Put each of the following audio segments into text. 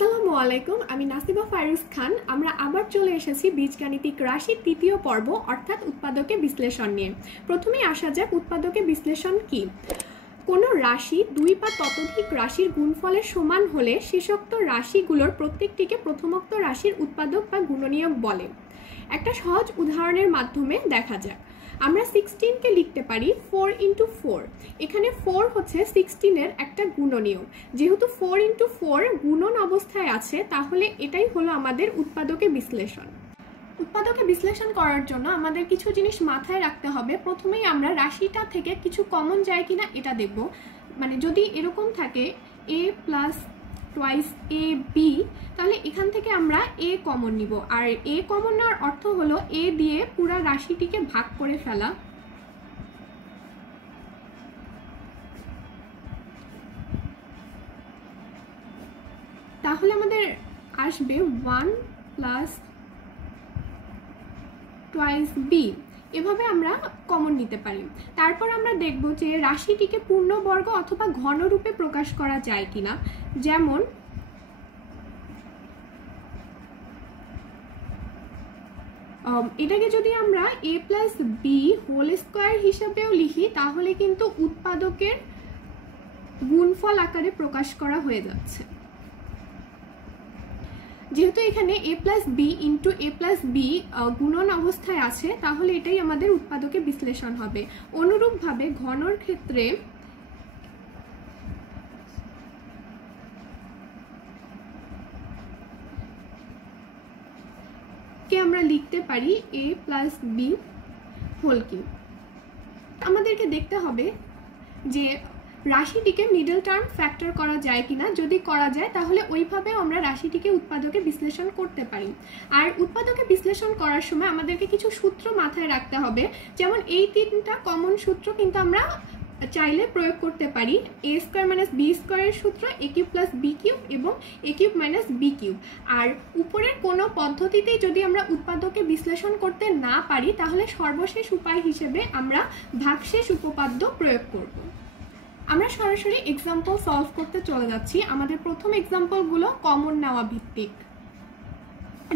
আসসালামু আলাইকুম, আমি নাসিবা ফারুজ খান। আমরা আবার চলে এসেছি বীজগাণিতিক রাশির তৃতীয় পর্ব অর্থাৎ উৎপাদকে বিশ্লেষণ নিয়ে। প্রথমেই আসা যাক উৎপাদকে বিশ্লেষণ কি। কোনো রাশি দুই বা ততোধিক রাশির গুণফলের সমান হলে শেষোক্ত রাশিগুলোর প্রত্যেকটিকে প্রথমোক্ত রাশির উৎপাদক বা গুণনীয়ক বলে। একটা সহজ উদাহরণের মাধ্যমে দেখা যাক। আমরা 16কে লিখতে পারি 4 × 4। এখানে 4 হচ্ছে 16-এর একটা গুণনীয়ক। যেহেতু 4 × 4 গুণন অবস্থায় আছে, তাহলে এটাই হলো আমাদের উৎপাদকে বিশ্লেষণ। উৎপাদকে বিশ্লেষণ করার জন্য আমাদের কিছু জিনিস মাথায় রাখতে হবে। প্রথমেই আমরা রাশিটা থেকে কিছু কমন যায় কিনা এটা দেখব। মানে যদি এরকম থাকে a + টুয়াইস এ বি, তাহলে এখান থেকে আমরা এ কমন নিব। আর এ কমন নেওয়ার অর্থ হলো এ দিয়ে পুরো রাশিটিকে ভাগ করে ফেলা। তাহলে আমাদের আসবে 1 + টুয়াইস বি। এভাবে আমরা কমন নিতে পারি। তারপর আমরা দেখব যে রাশিটিকে পূর্ণবর্গ অথবা ঘনরূপে প্রকাশ করা যায় কিনা। যেমন এটাকে যদি আমরা a + b হোল স্কয়ার হিসাবেও লিখি, তাহলে কিন্তু উৎপাদকের গুণফল আকারে প্রকাশ করা হয়ে যাচ্ছে। যেহেতু এখানে a + b × a + b গুণন অবস্থায় আছে, তাহলে এটাই আমাদের উৎপাদকে বিশ্লেষণ হবে। অনুরূপভাবে ঘনর ক্ষেত্রে কে আমরা লিখতে পারি a + b হোল কিউব। আমাদেরকে দেখতে হবে যে রাশিটিকে মিডল টার্ম ফ্যাক্টর করা যায় কিনা। যদি করা যায় তাহলে ওইভাবে আমরা রাশিটিকে উৎপাদকে বিশ্লেষণ করতে পারি। আর উৎপাদকে বিশ্লেষণ করার সময় আমাদেরকে কিছু সূত্র মাথায় রাখতে হবে। যেমন এই তিনটা কমন সূত্র কিন্তু আমরা চাইলে প্রয়োগ করতে পারি। a² - b² এর সূত্র a³ + b³ এবং a³ - b³। আর উপরের কোনো পদ্ধতিতেই যদি আমরা উৎপাদকে বিশ্লেষণ করতে না পারি, তাহলে সর্বশেষ উপায় হিসেবে আমরা ভাগশেষ উপপাদ্য প্রয়োগ করব। আমরা সরাসরি এক্সাম্পল সলভ করতে চলে যাচ্ছি। আমাদের প্রথম এক্সাম্পলগুলো কমন নেওয়া ভিত্তিক।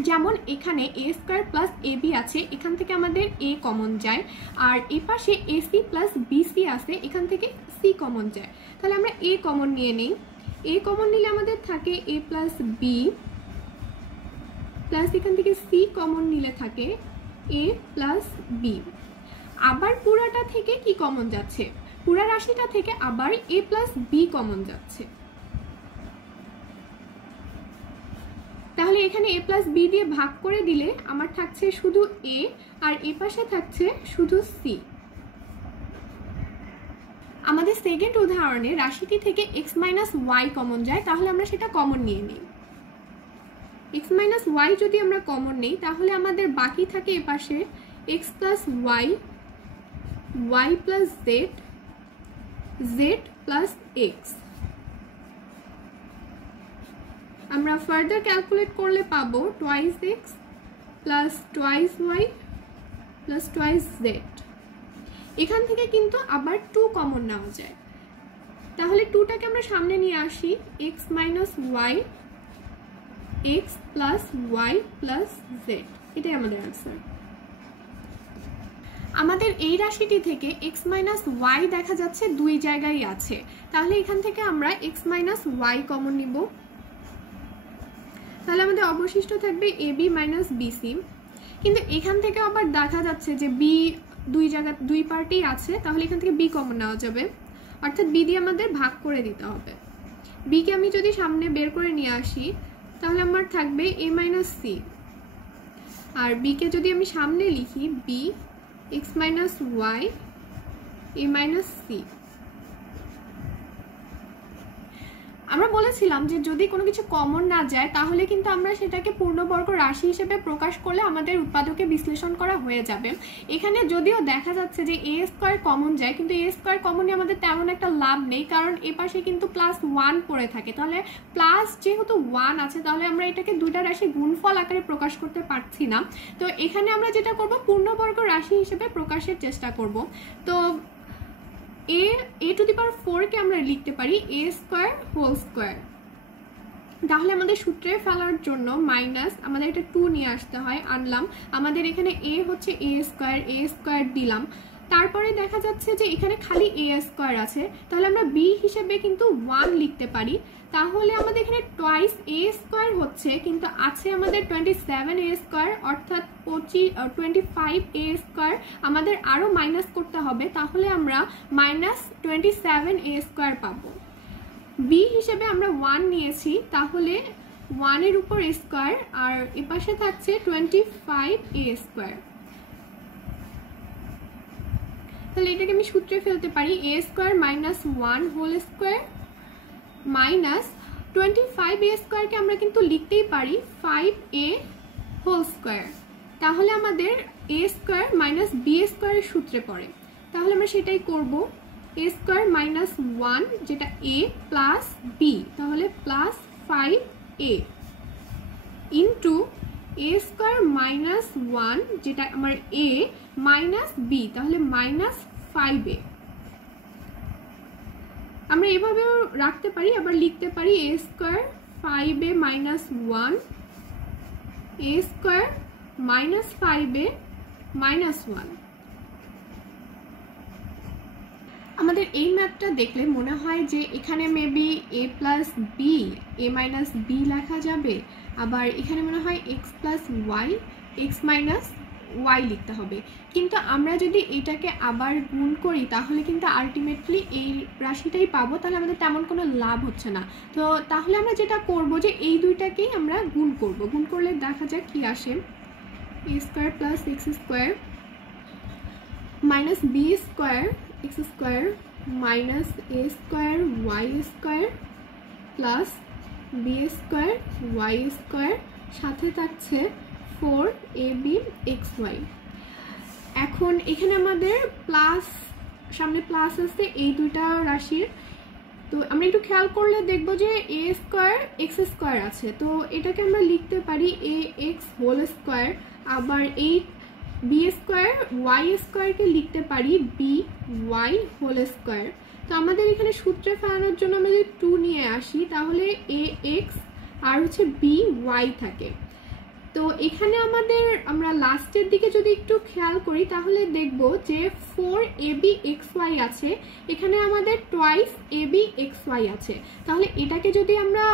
যেমন এখানে a² + ab আছে, এখান থেকে আমাদের a কমন যায়। আর এই পাশে ac + bc আছে, এখান থেকে c কমন যায়। তাহলে আমরা a কমন নিয়ে নেই। a কমন নিলে আমাদের থাকে a + b প্লাস এখান থেকে c কমন নিলে থাকে a + b। আবার পুরাটা থেকে কি কমন যাচ্ছে? পুরা রাশিটা থেকে আবার a + b কমন যাচ্ছে। তাহলে এখানে a + b দিয়ে ভাগ করে দিলে আমার থাকছে শুধু a, আর এ পাশে থাকছে শুধু c। আমাদের সেকেন্ড উদাহরণে রাশিটি থেকে x - y কমন যায়, তাহলে আমরা সেটা কমন নিয়ে নিই। x - y যদি আমরা কমন নেই, তাহলে আমাদের বাকি থাকে এ পাশে x + y, y + z, z + x। আমরা ফার্দার ক্যালকুলেট করলে পাবো twice x + twice y + twice z। এখান থেকে কিন্তু আবার 2 কমন নেওয়া যায়। তাহলে 2টাকে আমরা সামনে নিয়ে আসি, x - y, x + y + z। এটাই আমাদের আনসার। আমাদের এই রাশিটি থেকে x - y দেখা যাচ্ছে দুই জায়গায় আছে, তাহলে এখান থেকে আমরা x - y কমন নিব। তাহলে আমাদের অবশিষ্ট থাকবে ab - bc। কিন্তু এখান থেকে আবার দেখা যাচ্ছে যে b দুই পার্টি আছে, তাহলে এখান থেকে b কমন নেওয়া যাবে। অর্থাৎ b দিয়ে আমাদের ভাগ করে দিতে হবে। b কে আমি যদি সামনে বের করে নিয়ে আসি, তাহলে আমার থাকবে a - c। আর b কে যদি আমি সামনে লিখি b x - y a - c। আমরা বলেছিলাম যে যদি কোনো কিছু কমন না যায়, তাহলে কিন্তু আমরা সেটাকে পূর্ণবর্গ রাশি হিসেবে প্রকাশ করলে আমাদের উৎপাদকে বিশ্লেষণ করা হয়ে যাবে। এখানে যদিও দেখা যাচ্ছে যে a² কমন যায়, কিন্তু a² কমন নিয়ে আমাদের তেমন একটা লাভ নেই, কারণ এ পাশে কিন্তু +1 পড়ে থাকে। তাহলে প্লাস যেহেতু 1 আছে, তাহলে আমরা এটাকে দুইটা রাশি গুণফল আকারে প্রকাশ করতে পারছি না। তো এখানে আমরা যেটা করব, পূর্ণবর্গ রাশি হিসেবে প্রকাশের চেষ্টা করব। তো a⁴ কে আমরা লিখতে পারি a² হোল স্কয়ার। তাহলে আমাদের সূত্রে ফেলার জন্য মাইনাস আমাদের এটা 2 নিয়ে আসতে হয়, আনলাম। আমাদের এখানে a হচ্ছে a স্কয়ার দিলাম। তারপরে দেখা যাচ্ছে যে এখানে খালি a স্কয়ার আছে, তাহলে আমরা b হিসেবে কিন্তু 1 লিখতে পারি। তাহলে আমাদের এখানে টুয়াইস a স্কয়ার হচ্ছে, কিন্তু আছে আমাদের 27 a স্কয়ার, অর্থাৎ 25 a স্কয়ার আমাদের আরও মাইনাস করতে হবে। তাহলে আমরা -27 a স্কয়ার পাবো। b হিসেবে আমরা 1 নিয়েছি, তাহলে 1 এর উপর a স্কয়ার, আর এপাশে থাকছে 25 a স্কয়ার। তাহলে এটাকে আমি সূত্রে ফেলতে পারি a square minus 1 whole square minus 25 a স্কয়ারকে আমরা কিন্তু লিখতেই পারি 5a হোল স্কয়ার। তাহলে আমাদের a স্কয়ার মাইনাস b স্কয়ারের সূত্রে পড়ে। তাহলে আমরা সেটাই করব, a স্কয়ার মাইনাস 1 যেটা a প্লাস b, তাহলে plus 5a into a square minus 1 যেটা আমার a মাইনাস b, তাহলে মাইনাস 5a। আমরা এভাবেও রাখতে পারি, আবার লিখতে পারি a square 5a minus 1 a square minus 5a minus 1। আমাদের এই ম্যাথটা দেখলে মনে হয় যে এখানে maybe a plus b a minus b লেখা যাবে, আবার এখানে মনে হয় x plus y x minus y লিখতে হবে। কিন্তু আমরা যদি এটাকে আবার গুণ করি তাহলে কিন্তু আলটিমেটলি এই রাশিটাই পাবো, তাহলে আমাদের তেমন কোনো লাভ হচ্ছে না। তো তাহলে আমরা যেটা করব যে এই দুইটাকেই আমরা গুণ করব, গুণ করলে দেখা যাক কি আসে। a square plus x square minus b square x square minus a square y square plus b square y square, সাথে থাকছে 4ab xy। এখন এখানে আমাদের প্লাস, সামনে প্লাস আছে এই দুইটা রাশির, তো আমরা একটু খেয়াল করলে দেখব যে a স্কয়ার x স্কয়ার আছে, তো এটাকে আমরা লিখতে পারি ax হোল স্কয়ার। আবার এই b স্কয়ার y স্কয়ারকে লিখতে পারি by হোল স্কয়ার। তো আমাদের এখানে সূত্রে ফেলানোর জন্য আমরা যদি 2 নিয়ে আসি তাহলে ax আর হচ্ছে by থাকে। তো এখানে আমাদের আমরা লাস্টের দিকে যদি একটু খেয়াল করি তাহলে দেখব যে 4ab xy আছে, এখানে আমাদের টুয়াইস ab xy আছে। তাহলে এটাকে যদি আমরা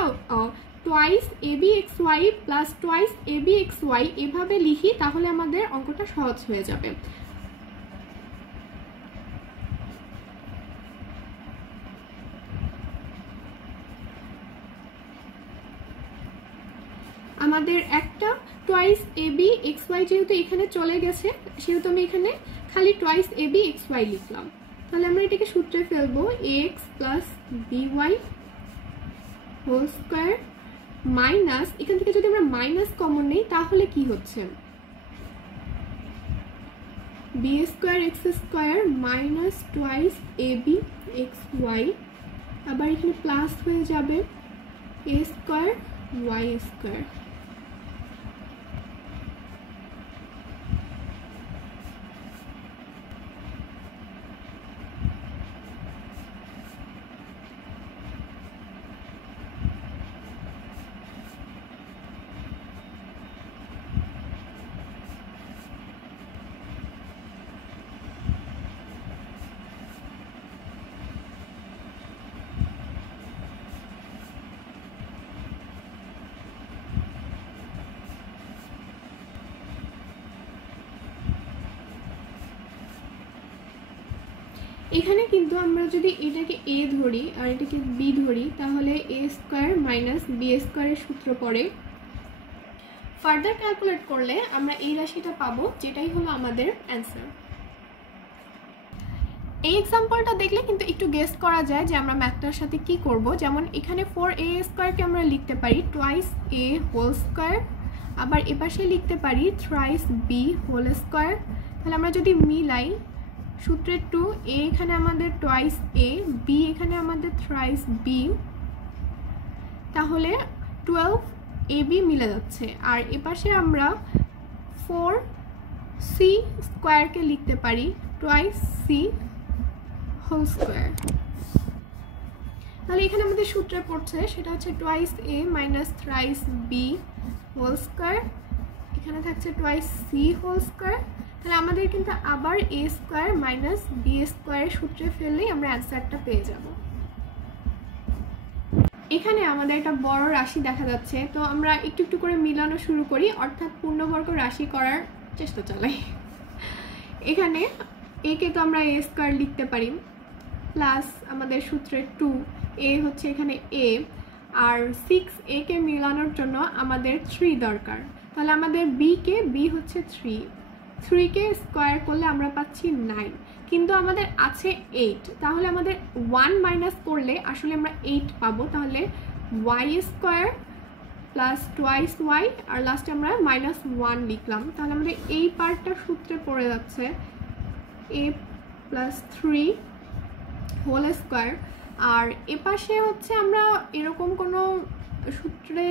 twice ab xy plus twice ab xy এভাবে লিখি তাহলে আমাদের অঙ্কটা সহজ হয়ে যাবে। আমাদের একটা টুয়াইস ab xy যেহেতু এখানে চলে গেছে, সেহেতু আমি এখানে খালি টুয়াইস ab xy লিখলাম। তাহলে আমরা এটাকে সূত্রে ফেলবো ax plus by whole square minus, এখান থেকে যদি আমরা মাইনাস কমন নেই তাহলে কি হচ্ছে b square x square minus twice ab xy, আবার এখানে প্লাস হয়ে যাবে a স্কয়ার y স্কয়ার। এখানে কিন্তু আমরা যদি এটাকে a ধরি আর এটাকে b ধরি তাহলে a স্কয়ার মাইনাস b স্কয়ারের সূত্র পড়ে। ফার্দার ক্যালকুলেট করলে আমরা এই রাশিটা পাবো, যেটাই হলো আমাদের অ্যান্সার। এই এক্সাম্পলটা দেখলে কিন্তু একটু গেস করা যায় যে আমরা ম্যাথটার সাথে কি করব। যেমন এখানে 4a স্কয়ারকে আমরা লিখতে পারি টুয়াইস a হোল স্কয়ার, আবার এপাশে লিখতে পারি থ্রাইস b হোল স্কয়ার। তাহলে আমরা যদি মিলাই সূত্রের 2, a এখানে আমাদের টুয়াইস a, b এখানে আমাদের থ্রাইস b, তাহলে 12ab মিলে যাচ্ছে। আর এপাশে আমরা 4c স্কয়ারকে লিখতে পারি টুয়াইস c হোল স্কয়ার। তাহলে এখানে আমাদের সূত্রে পড়ছে সেটা হচ্ছে twice a minus thrice b whole square, এখানে থাকছে টুয়াইস সি হোল স্কোয়ার। তাহলে আমাদের কিন্তু আবার এ স্কোয়ার মাইনাস বি স্কোয়ারের সূত্রে ফেললেই আমরা অ্যান্সারটা পেয়ে যাব। এখানে আমাদের একটা বড় রাশি দেখা যাচ্ছে, তো আমরা একটু একটু করে মিলানো শুরু করি, অর্থাৎ পূর্ণবর্গ রাশি করার চেষ্টা চালাই। এখানে একে তো আমরা এ স্কোয়ার লিখতে পারি, প্লাস আমাদের সূত্রে 2 এ হচ্ছে এখানে এ, আর 6 এ কে মিলানোর জন্য আমাদের 3 দরকার। তাহলে আমাদের বি হচ্ছে 3 কে স্কোয়ার করলে আমরা পাচ্ছি 9, কিন্তু আমাদের আছে 8। তাহলে আমাদের 1 মাইনাস করলে আসলে আমরা 8 পাবো। তাহলে y square plus twice y, আর লাস্টে আমরা -1 লিখলাম। তাহলে আমাদের এই পার্টটা সূত্রে পড়ে যাচ্ছে এ প্লাস 3 হোল স্কোয়ার। আর এপাশে হচ্ছে আমরা এরকম কোনো সূত্রে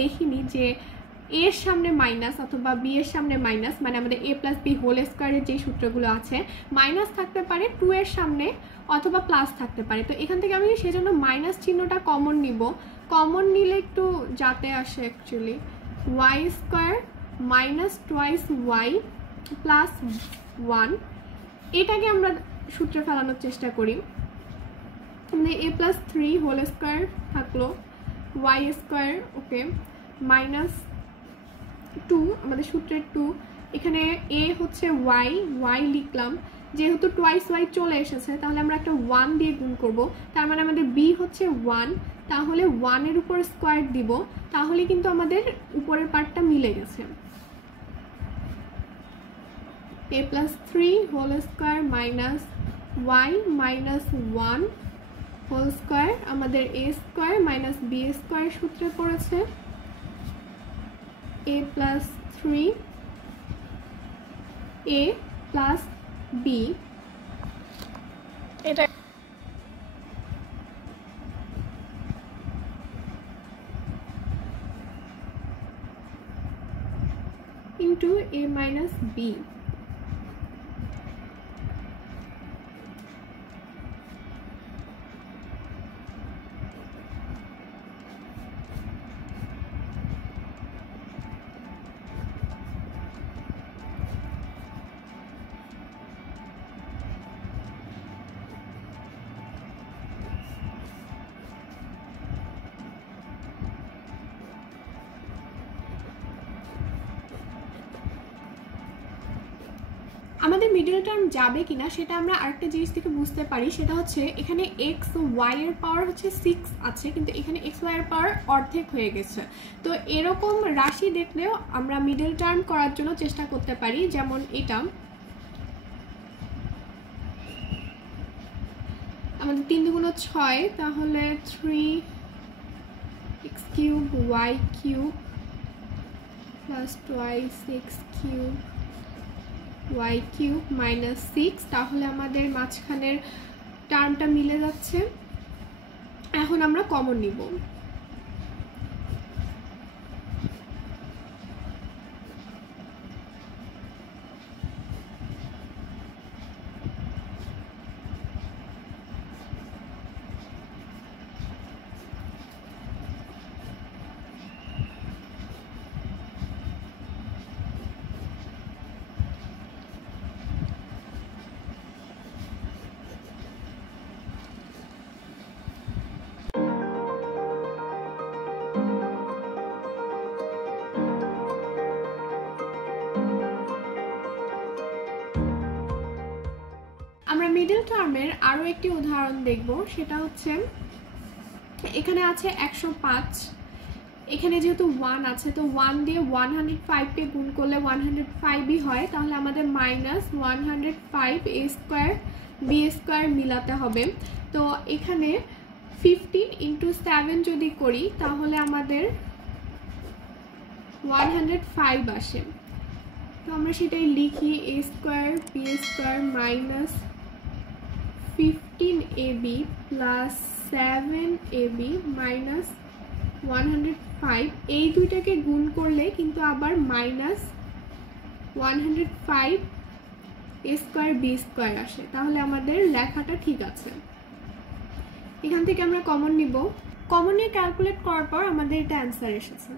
দেখিনি যে এর সামনে মাইনাস অথবা বি এর সামনে মাইনাস, মানে আমাদের এ প্লাস বি হোল স্কোয়ারের যে সূত্রগুলো আছে মাইনাস থাকতে পারে 2 এর সামনে অথবা প্লাস থাকতে পারে। তো এখান থেকে আমি সেজন্য মাইনাস চিহ্নটা কমন নিব, কমন নিলে একটু যাতে আসে actually y square minus twice y plus 1, এটাকে আমরা সূত্রে ফেলানোর চেষ্টা করি। মানে এ প্লাস 3 হোল স্কোয়ার থাকলো, ওয়াই স্কোয়ার ওকে মাইনাস 2, আমাদের সূত্রের 2, এখানে এ হচ্ছে ওয়াই লিখলাম, যেহেতু টুয়াইস ওয়াই চলে এসেছে তাহলে আমরা একটা 1 দিয়ে গুণ করব, তার মানে আমাদের বি হচ্ছে 1, তাহলে 1 এর উপর স্কোয়ার দিব, তাহলে কিন্তু আমাদের উপরের পার্টটা মিলে গেছে। A plus 3 whole square minus y minus 1 whole square, আমাদের a square minus b square সূত্রে পড়েছে a plus 3 a plus b, এটা into a minus b। আমাদের মিডল টার্ম যাবে কিনা সেটা আমরা আরেকটা জিনিস থেকে বুঝতে পারি, সেটা হচ্ছে এখানে এক্স ওয়াই এর পাওয়ার হচ্ছে 6 আছে, কিন্তু এখানে এক্স ওয়াই এর পাওয়ার অর্ধেক হয়ে গেছে। তো এরকম রাশি দেখলেও আমরা মিডল টার্ম করার জন্য চেষ্টা করতে পারি, যেমন এটা আমাদের 3 দুগুণ 6, তাহলে 3x cube y cube plus twice x cube y cube minus 6, তাহলে আমাদের মাঝখানের টার্মটা মিলে যাচ্ছে। এখন আমরা কমন নিব, আমরা মিডল টার্মের আরও একটি উদাহরণ দেখব, সেটা হচ্ছে এখানে আছে 105, এখানে যেহেতু 1 আছে তো 1 দিয়ে 105কে গুণ করলে 105ই হয়, তাহলে আমাদের minus 105 a square b square মিলাতে হবে। তো এখানে 15 × 7 যদি করি তাহলে আমাদের 105 আসে। তো আমরা সেটাই লিখি a square b square minus 15ab plus 7ab minus 105, এই দুইটাকে গুণ করলে কিন্তু আবার minus 105 a square b square আসে, তাহলে আমাদের লেখাটা ঠিক আছে। এখান থেকে আমরা কমন নিব, কমন নিয়ে ক্যালকুলেট করার পর আমাদের এটা অ্যান্সার এসেছে।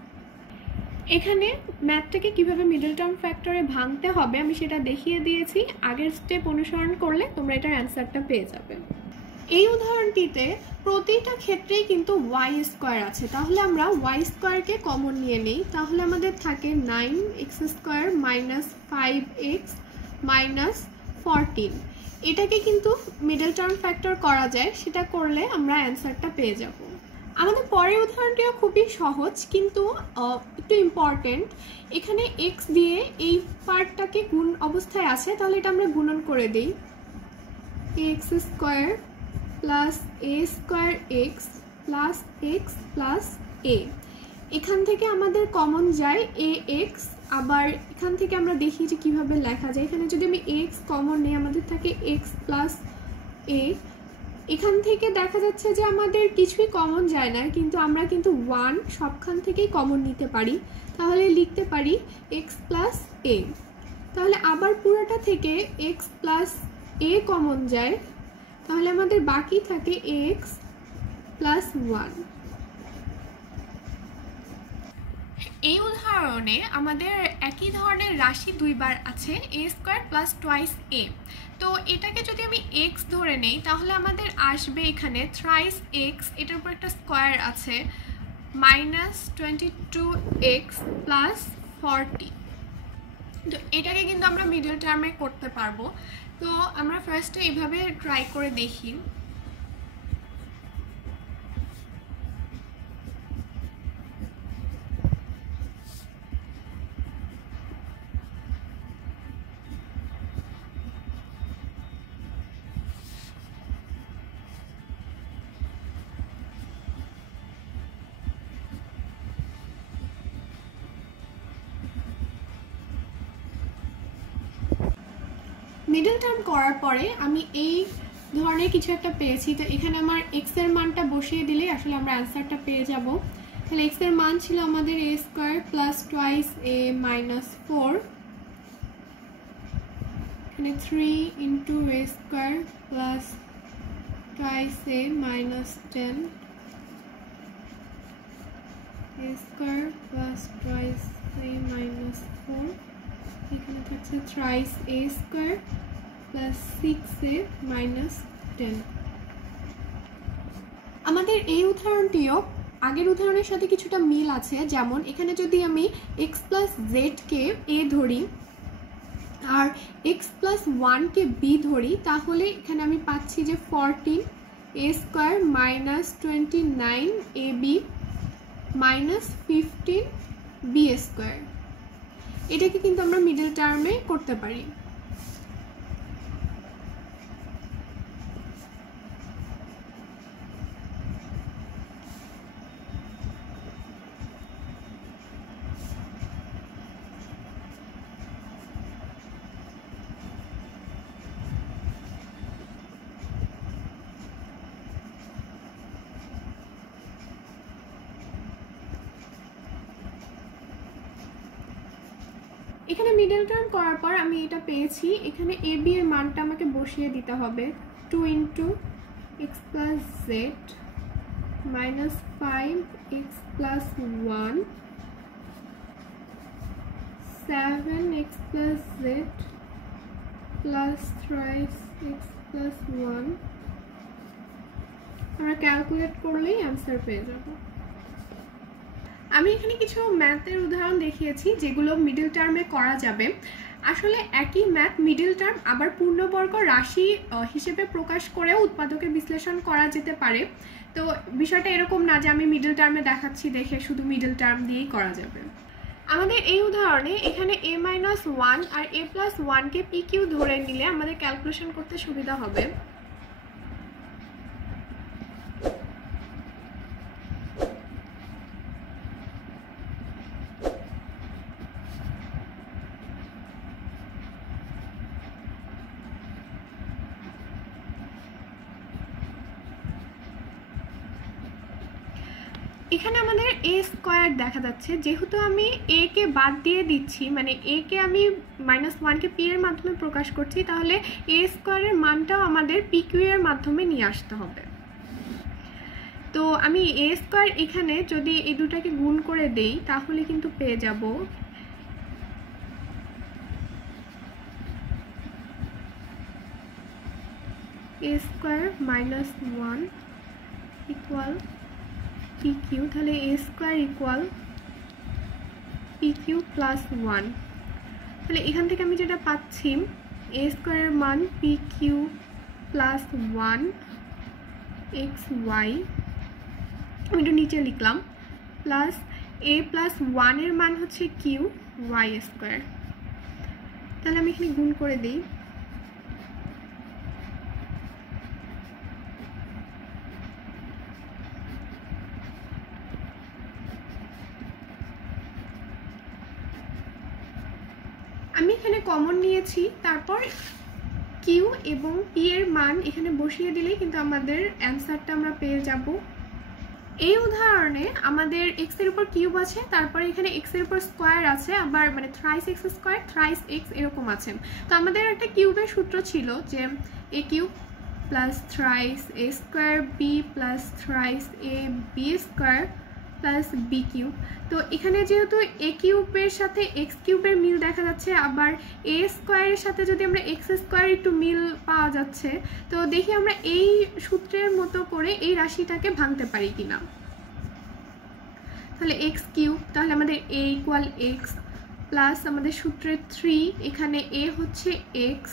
এখানে ম্যাথটাকে কিভাবে মিডল টার্ম ফ্যাক্টরে ভাঙতে হবে আমি সেটা দেখিয়ে দিয়েছি, আগের স্টেপ অনুসরণ করলে তোমরা এটার অ্যান্সারটা পেয়ে যাবে। এই উদাহরণটিতে প্রতিটা ক্ষেত্রেই কিন্তু ওয়াই স্কোয়ার আছে, তাহলে আমরা ওয়াই স্কোয়ারকে কমন নিয়ে নিই, তাহলে আমাদের থাকে 9x square minus 5x minus 14। এটাকে কিন্তু মিডল টার্ম ফ্যাক্টর করা যায়, সেটা করলে আমরা অ্যান্সারটা পেয়ে যাব। আমাদের পরের উদাহরণটিও খুবই সহজ কিন্তু একটু ইম্পর্টেন্ট। এখানে x দিয়ে এই পার্টটাকে গুণ অবস্থায় আছে, তাহলে এটা আমরা গুণন করে দিই। x square plus a square x plus x plus a, এখান থেকে আমাদের কমন যায় এ এক্স। আবার এখান থেকে আমরা দেখি যে কীভাবে লেখা যায়। এখানে যদি আমি এক্স কমন নিই আমাদের থাকে এক্স প্লাস এ। এখান থেকে দেখা যাচ্ছে যে আমাদের কিছুই কমন যায় না, কিন্তু আমরা কিন্তু 1 সবখান থেকেই কমন নিতে পারি, তাহলে লিখতে পারি এক্স প্লাস এ। তাহলে আবার পুরোটা থেকে এক্স প্লাস এ কমন যায়, তাহলে আমাদের বাকি থাকে এক্স প্লাস 1। এই উদাহরণে আমাদের একই ধরনের রাশি দুইবার আছে, এ স্কোয়ার প্লাস টোয়াইস এ। তো এটাকে যদি আমি এক্স ধরে নেই তাহলে আমাদের আসবে এখানে থ্রাইস এক্স, এটার উপর একটা স্কোয়ার আছে, মাইনাস 22x প্লাস 40। তো এটাকে কিন্তু আমরা মিডল টার্মে করতে পারবো। তো আমরা ফার্স্টে এইভাবে ট্রাই করে দেখি। মিডল টার্ম করার পরে আমি এই ধরনের কিছু একটা পেয়েছি, তো এখানে আমার এক্স এর মানটা বসিয়ে দিলে আসলে আমরা অ্যান্সারটা পেয়ে যাব। তাহলে এক্স এর মান ছিল আমাদের a square plus twice a minus 4, এখানে 3 into A square plus twice a minus 10, A square plus twice a minus 4, এখানে থাকছে থ্রাইস এ স্কোয়ার প্লাস 6a মাইনাস 10। আমাদের এই উদাহরণটিও আগের উদাহরণের সাথে কিছুটা মিল আছে, যেমন এখানে যদি আমি এক্স প্লাস জেডকে এ ধরি আর এক্স প্লাস 1কে বি ধরি, তাহলে এখানে আমি পাচ্ছি যে 14 এ square minus 29 A B minus 15 B square. এটাকে কিন্তু আমরা মিডল টার্মে করতে পারি। এখানে মিডল টার্ম করার পর আমি এটা পেয়েছি, এখানে এ বি এর মানটা আমাকে বসিয়ে দিতে হবে। 2 into x plus Z minus 5x plus 1, 7x plus Z plus thrice x plus 1। আমরা ক্যালকুলেট করলেই অ্যান্সার পেয়ে যাব। আমি এখানে কিছু ম্যাথের উদাহরণ দেখিয়েছি যেগুলো মিডল টার্মে করা যাবে। আসলে একই ম্যাথ মিডল টার্ম আবার পূর্ণবর্গ রাশি হিসেবে প্রকাশ করেও উৎপাদকে বিশ্লেষণ করা যেতে পারে। তো বিষয়টা এরকম না যে আমি মিডল টার্মে দেখাচ্ছি দেখে শুধু মিডল টার্ম দিয়েই করা যাবে। আমাদের এই উদাহরণে এখানে a-1 আর a+1কে PQ ধরে নিলে আমাদের ক্যালকুলেশন করতে সুবিধা হবে। এখানে আমাদের এ স্কোয়ার দেখা যাচ্ছে, যেহেতু আমি এ কে বাদ দিয়ে দিচ্ছি, মানে এ কে আমি -1কে পি এর মাধ্যমে প্রকাশ করছি, তাহলে এ স্কোয়ারের মানটাও আমাদের PQ এর মাধ্যমে নিয়ে আসতে হবে। তো আমি a স্কয়ার এখানে যদি এই দুটাকে গুণ করে দেই তাহলে কিন্তু পেয়ে যাব a square minus 1 equal pq। তাহলে a square equal pq plus 1। তাহলে এখান থেকে আমি যেটা পাচ্ছি a স্কয়ারের মান pq প্লাস 1 xy, আমি একটু নিচে লিখলাম, প্লাস a প্লাস 1 এর মান হচ্ছে q y স্কয়ার। তাহলে আমি এখানে গুণ করে দিই। আমি এখানে কমন নিয়েছি, তারপর q এবং p এর মান এখানে বসিয়ে দিলেই কিন্তু আমাদের অ্যান্সারটা আমরা পেয়ে যাব। এই উদাহরণে আমাদের x এর উপর কিউব আছে, তারপরে এখানে x এর উপর স্কয়ার আছে, আবার মানে thrice x square thrice x এরকম আছে। তো আমাদের একটা কিউবের সূত্র ছিল যে a cube plus thrice a square b plus thrice a b square plus b cube. তো এখানে যেহেতু a কিউবের সাথে x কিউবের মিল দেখা যাচ্ছে, আবার a স্কয়ারের সাথে যদি আমরা x স্কয়ার একটু মিল পাওয়া যাচ্ছে, তো দেখি আমরা এই সূত্রের মতো করে এই রাশিটাকে ভাঙতে পারি কিনা। তাহলে x কিউব, তাহলে আমাদের a ইকুয়াল x প্লাস আমাদের সূত্রের 3, এখানে a হচ্ছে x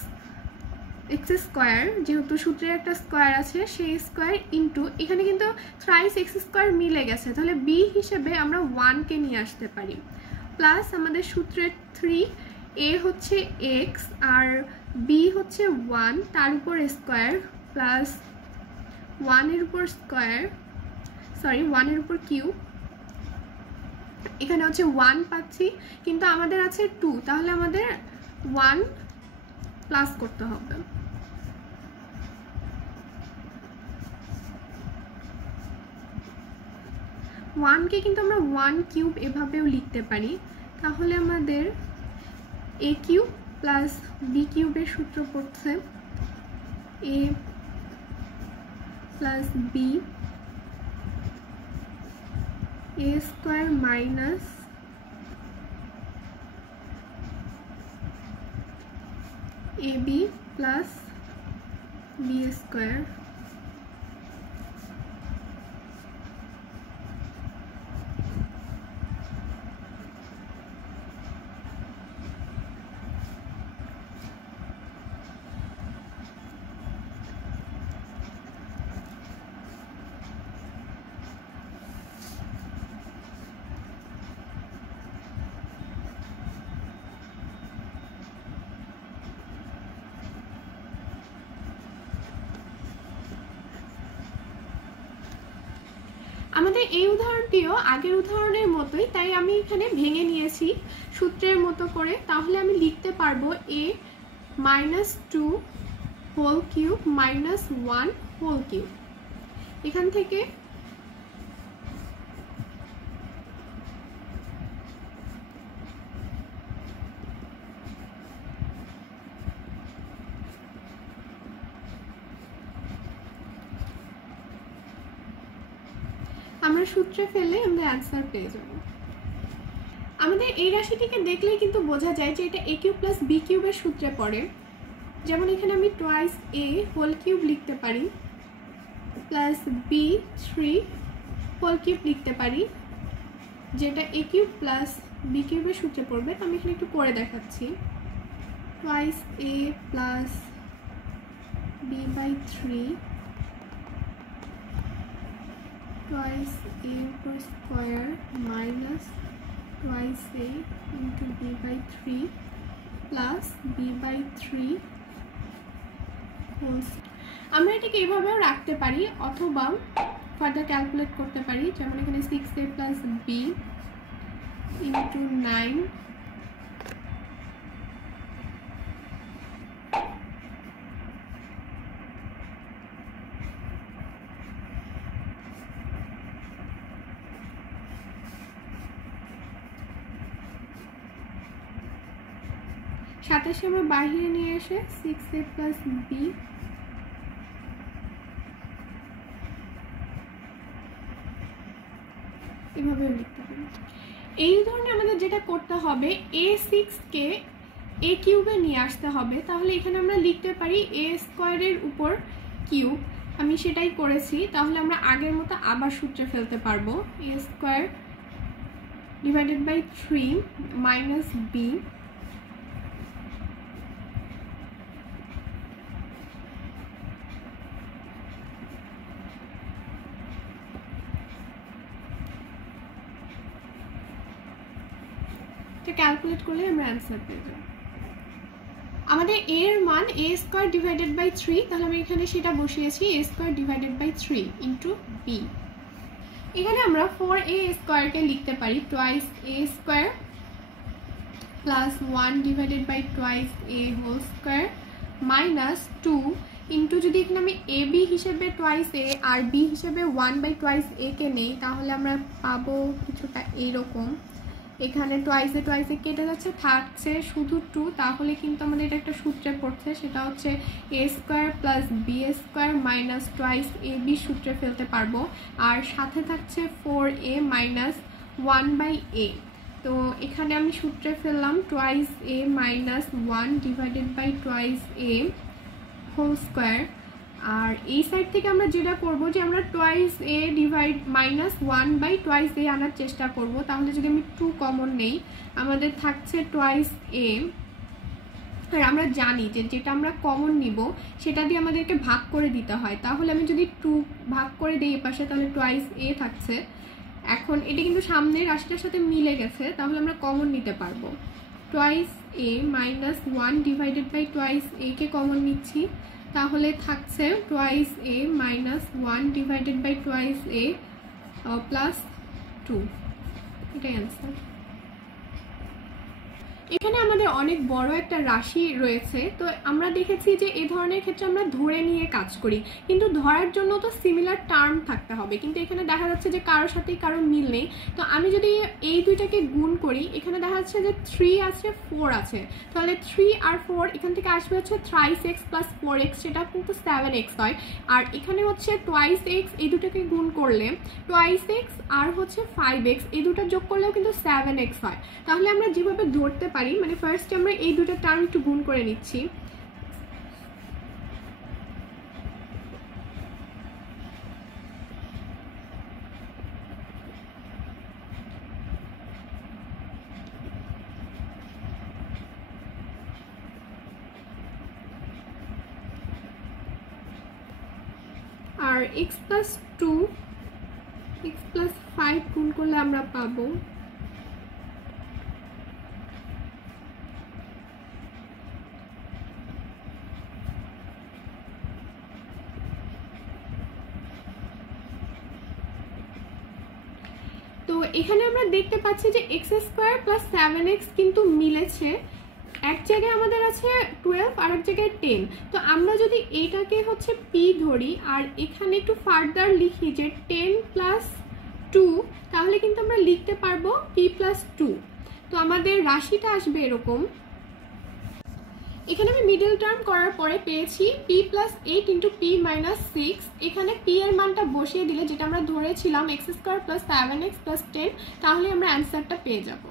স্কয়ার, যেহেতু সূত্রের একটা স্কয়ার আছে সেই স্কয়ার ইন্টু এখানে কিন্তু থ্রাইস x স্কয়ার মিলে গেছে, তাহলে b হিসেবে আমরা 1 কে নিয়ে আসতে পারি, প্লাস আমাদের সূত্রের 3 a হচ্ছে x আর b হচ্ছে 1 তার উপর স্কয়ার প্লাস 1 এর উপর স্কয়ার, সরি 1 এর উপর কিউব। এখানে হচ্ছে 1 পাচ্ছি কিন্তু আমাদের আছে 2, তাহলে আমাদের 1 প্লাস করতে হবে। ওয়ানকে কিন্তু আমরা 1 কিউব এভাবেও লিখতে পারি। তাহলে আমাদের a কিউব প্লাস b কিউবের সূত্র পড়ছে a plus b a square minus ab plus b square. আমাদের এই উদাহরণটিও আগের উদাহরণের মতোই, তাই আমি এখানে ভেঙে নিয়েছি সূত্রের মতো করে। তাহলে আমি লিখতে পারবো a minus 2 whole cube minus 1 whole cube. এখান থেকে আমরা সূত্রে ফেলে আমরা অ্যান্সার পেয়ে যাব। আমাদের এই রাশিটিকে দেখলেই কিন্তু বোঝা যায় যে এটা a কিউব প্লাস b কিউবের সূত্রে পড়ে। যেমন এখানে আমি টুয়াইস a হোল কিউব লিখতে পারি প্লাস b 3 হোল কিউব লিখতে পারি, যেটা a কিউব প্লাস b কিউবের সূত্রে পড়বে। তো আমি এখানে একটু করে দেখাচ্ছি। Twice a plus b by 3 twice a per square minus twice a into b by 3 plus b by 3 whole। আমরা এটাকে এইভাবেও রাখতে পারি, অথবা ফার্দার ক্যালকুলেট করতে পারি। যেমন এখানে 6a plus b into 9 27 আমরা বাইরে নিয়ে এসে 6a plus b এভাবেও লিখতে পারি। এই ধরনের আমাদের যেটা করতে হবে a6কে a কিউবে নিয়ে আসতে হবে, তাহলে এখানে আমরা লিখতে পারি a স্কোয়ারের উপর কিউব। আমি সেটাই করেছি, তাহলে আমরা আগের মতো আবার সূত্রে ফেলতে পারবো a square divided by 3 minus b calculate করলে আমরা অ্যান্সার পেয়ে যাব। আমাদের a এর মান a স্কোয়ার ডিভাইডেড বাই 3, তাহলে আমি এখানে সেটা বসিয়েছি a square divided by 3 into b। এখানে আমরা 4a স্কোয়ারকে লিখতে পারি twice a square plus 1 divided by twice a whole square minus 2 into, যদি এখানে আমি এ বি হিসেবে টোয়াইস এ আর বি হিসেবে 1 বাই টোয়াইস এ কে নেই, তাহলে আমরা পাবো কিছুটা এইরকম। এখানে টোয়াইসে টোয়াইসে কেটে যাচ্ছে, থাকছে শুধু 2, তাহলে কিন্তু আমাদের এটা একটা সূত্রে পড়ছে, সেটা হচ্ছে a square plus b square minus twice a b সূত্রে ফেলতে পারবো। আর সাথে থাকছে 4a মাইনাস 1 বাই এ। তো এখানে আমি সূত্রে ফেললাম twice a minus 1 divided by twice a whole square. আর এই সাইড থেকে আমরা যেটা করব যে আমরা twice a divide minus 1 by twice a আনার চেষ্টা করব। তাহলে যদি আমি 2 কমন নেই, আমাদের থাকছে টোয়াইস এ। আর আমরা জানি যে যেটা আমরা কমন নিব সেটা দিয়ে আমাদেরকে ভাগ করে দিতে হয়, তাহলে আমি যদি 2 ভাগ করে দিই এ পাশে, তাহলে টোয়াইস এ থাকছে। এখন এটা কিন্তু সামনের রাশিটার সাথে মিলে গেছে, তাহলে আমরা কমন নিতে পারবো। Twice a minus 1 divided by twice a কে কমন নিচ্ছি, তাহলে থাকছে twice a minus 1 divided by twice a plus 2। এটাই অ্যান্সার। এখানে আমাদের অনেক বড় একটা রাশি রয়েছে, তো আমরা দেখেছি যে এই ধরনের ক্ষেত্রে আমরা ধরে নিয়ে কাজ করি, কিন্তু ধরার জন্য তো সিমিলার টার্ম থাকতে হবে, কিন্তু এখানে দেখা যাচ্ছে যে কারোর সাথেই কারোর মিল নেই। তো আমি যদি এই দুইটাকে গুণ করি, এখানে দেখা যাচ্ছে যে 3 আছে 4 আছে, তাহলে 3 আর 4 এখান থেকে আসবে হচ্ছে থ্রাইস এক্স প্লাস 4x, সেটা কিন্তু 7x হয়। আর এখানে হচ্ছে টোয়াইস এক্স, এই দুটোকে গুণ করলে টোয়াইস এক্স আর হচ্ছে 5x, এই দুটো যোগ করলেও কিন্তু 7x হয়। তাহলে আমরা যেভাবে ধরতে পারি, মানে ফার্স্ট আমরা এই দুটো টার্ম একটু গুণ করে নিচ্ছি। আর x প্লাস 2 x প্লাস 5 গুণ করলে আমরা পাবো এখানে আমরা দেখতে পাচ্ছি যে x স্কয়ার প্লাস 7x কিন্তু মিলেছে। এক জায়গায় আমাদের আছে 12 আর এক জায়গায় 10। তো আমরা যদি এটাকে হচ্ছে p ধরি আর এখানে একটু ফার্দার লিখি যে 10 প্লাস 2, তাহলে কিন্তু আমরা লিখতে পারবো p প্লাস 2। তো আমাদের রাশিটা আসবে এরকম। এখানে আমি মিডল টার্ম করার পরে পেয়েছি p plus 8 into p minus 6। এখানে p এর মানটা বসিয়ে দিলে, যেটা আমরা ধরেছিলাম x square plus 7x plus 10, তাহলে আমরা অ্যান্সারটা পেয়ে যাব।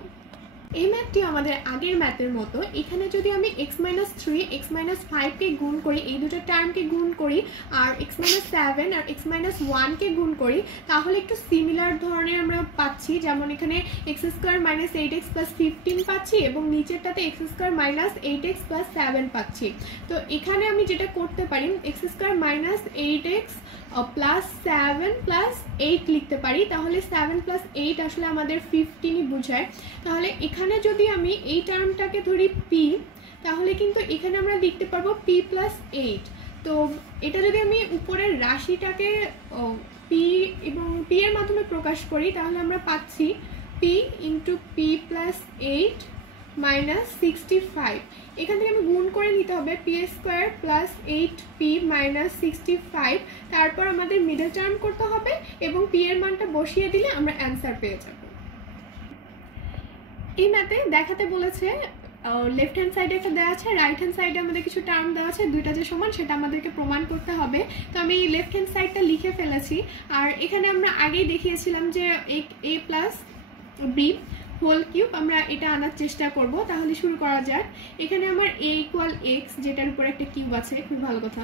এই ম্যাথটি আমাদের আগের ম্যাথের মতো। এখানে যদি আমি x মাইনাস 3 x মাইনাস 5কে গুণ করি, এই দুটো টার্মকে গুণ করি, আর x মাইনাস 7 আর x মাইনাস 1কে গুণ করি, তাহলে একটু সিমিলার ধরনের আমরা পাচ্ছি। যেমন এখানে x square minus 8x plus 15 পাচ্ছি এবং নিচেরটাতে x square minus 8x plus 7 পাচ্ছি। তো এখানে আমি যেটা করতে পারি, x square minus 8x plus 7 plus 8 লিখতে পারি। তাহলে 7 প্লাস 8 আসলে আমাদের 15ই বোঝায়। তাহলে এখানে যদি আমি এই টার্মটাকে ধরি p, তাহলে কিন্তু এখানে আমরা লিখতে পারবো p প্লাস 8। তো এটা যদি আমি উপরের রাশিটাকে p এবং p এর মাধ্যমে প্রকাশ করি, তাহলে আমরা পাচ্ছি p into p plus 8 minus 65। এখান থেকে আমি গুণ করে নিতে হবে p square plus 8p minus 65। তারপর আমাদের মিডল টার্ম করতে হবে এবং p এর মানটা বসিয়ে দিলে আমরা অ্যান্সার পেয়ে যাব। এই ম্যাথে দেখাতে বলেছে লেফট হ্যান্ড সাইডে একটা দেওয়া আছে, রাইট হ্যান্ড সাইডে আমাদের কিছু টার্ম দেওয়া আছে, দুইটা যে সমান সেটা আমাদেরকে প্রমাণ করতে হবে। তো আমি লেফট হ্যান্ড সাইডটা লিখে ফেলেছি। আর এখানে আমরা আগেই দেখিয়েছিলাম যে a plus b whole cube, আমরা এটা আনার চেষ্টা করব। তাহলে শুরু করা যাক। এখানে আমার a ইকুয়াল এক্স, যেটার উপর একটা কিউব আছে, খুব ভালো কথা,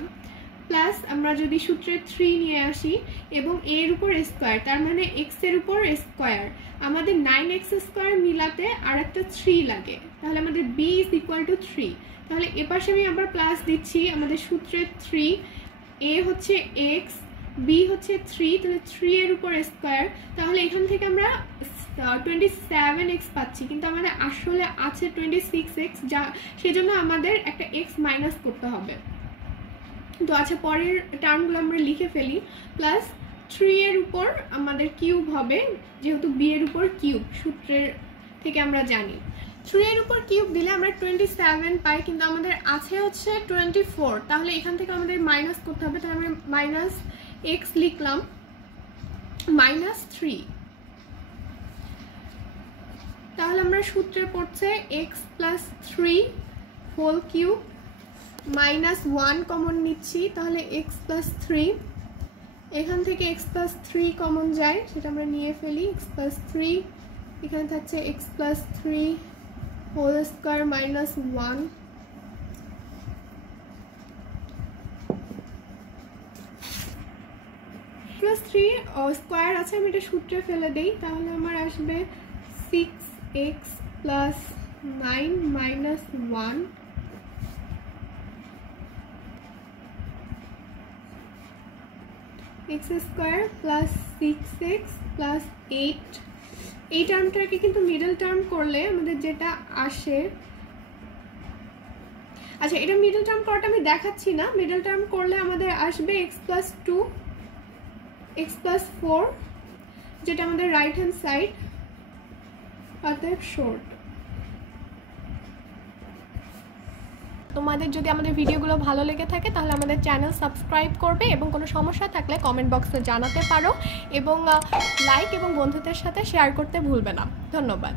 প্লাস আমরা যদি সূত্রে 3 নিয়ে আসি এবং a এর উপর স্কোয়ার, তার মানে x এর উপর স্কোয়ার, আমাদের 9x স্কোয়ার মিলাতে আর একটা 3 লাগে, তাহলে আমাদের b ইজ ইকুয়াল টু 3। তাহলে এপাশে আমি আবার প্লাস দিচ্ছি, আমাদের সূত্রে 3, a হচ্ছে x, b হচ্ছে 3, তাহলে 3 এর উপর স্কোয়ার, তাহলে এখান থেকে আমরা 27x পাচ্ছি, কিন্তু আমাদের আসলে আছে 26x, যা সেজন্য আমাদের একটা x মাইনাস করতে হবে। তো আচ্ছা, পরের টার্মগুলো আমরা লিখে ফেলি। প্লাস 3 এর উপর আমাদের কিউব হবে, যেহেতু b এর উপর কিউব সূত্রের থেকে আমরা জানি। 3 এর উপর কিউব দিলে আমরা 27 পাই, কিন্তু আমাদের আছে হচ্ছে 24, তাহলে এখান থেকে আমাদের মাইনাস করতে হবে। তাহলে আমরা মাইনাস x লিখলাম, মাইনাস 3, তাহলে আমরা সূত্রে পড়ছে x plus 3 whole cube, minus 1 common নিচ্ছি, তাহলে x প্লাস 3, এখান থেকে x প্লাস 3 কমন যায়, সেটা আমরা নিয়ে ফেলি। x প্লাস 3, এখানে থাকছে x plus 3 whole square minus 1, plus 3 square আছে, আমি এটা সূত্রে ফেলে দেই, তাহলে আমার আসবে 6x plus 9 minus 1, x square plus 6x plus 8। এই টার্মটাকে কিন্তু মিডল টার্ম করলে আমাদের যেটা আসে, আচ্ছা এটা মিডল টার্ম করাটা আমি দেখাচ্ছি না, মিডল টার্ম করলে আমাদের আসবে x প্লাস 2, x প্লাস 4, যেটা আমাদের রাইট হ্যান্ড সাইড, অর্থাৎ শর্ট। তোমাদের যদি আমাদের ভিডিওগুলো ভালো লেগে থাকে তাহলে আমাদের চ্যানেল সাবস্ক্রাইব করবে, এবং কোনো সমস্যা থাকলে কমেন্ট বক্সে জানাতে পারো, এবং লাইক এবং বন্ধুদের সাথে শেয়ার করতে ভুলবে না। ধন্যবাদ।